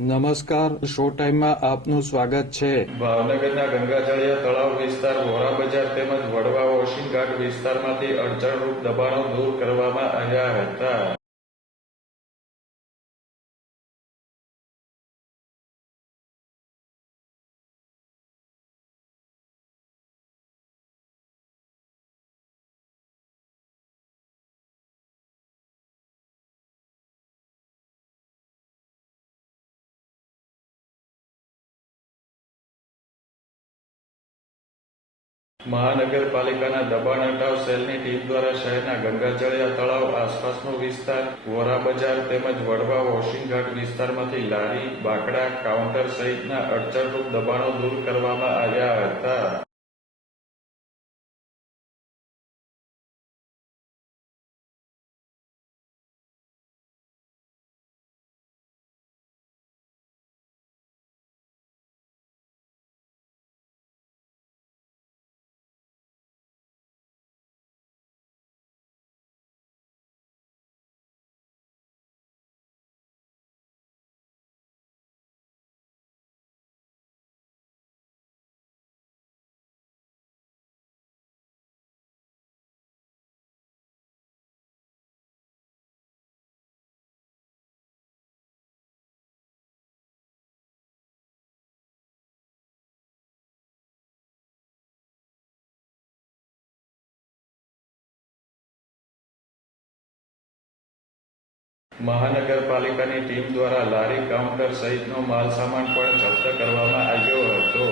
નમસ્કાર, શો ટાઈમમાં આપનું સ્વાગત છે. ભાવનગરના ગંગાજળિયા તળાવ વિસ્તાર, વોરા બજાર તેમજ વડવા વોશિંગ ઘાટ વિસ્તારમાંથી અડચણરૂપ દબાણો દૂર કરવામાં આવ્યા હતા. મહાનગરપાલિકાના દબાણ હટાવ સેલની ટીમ દ્વારા શહેરના ગંગાજળિયા તળાવ, આસપાસનો વિસ્તાર વોરા બજાર તેમજ વડવા વોશિંગ ઘાટ વિસ્તારમાંથી લારી, બાકડા, કાઉન્ટર સહિતના અડચણરૂપ દબાણો દૂર કરવામાં આવ્યા હતા. મહાનગરપાલિકાની ટીમ દ્વારા લારી કાઉન્ટર સહિતનો માલસામાન પણ જપ્ત કરવામાં આવ્યો હતો.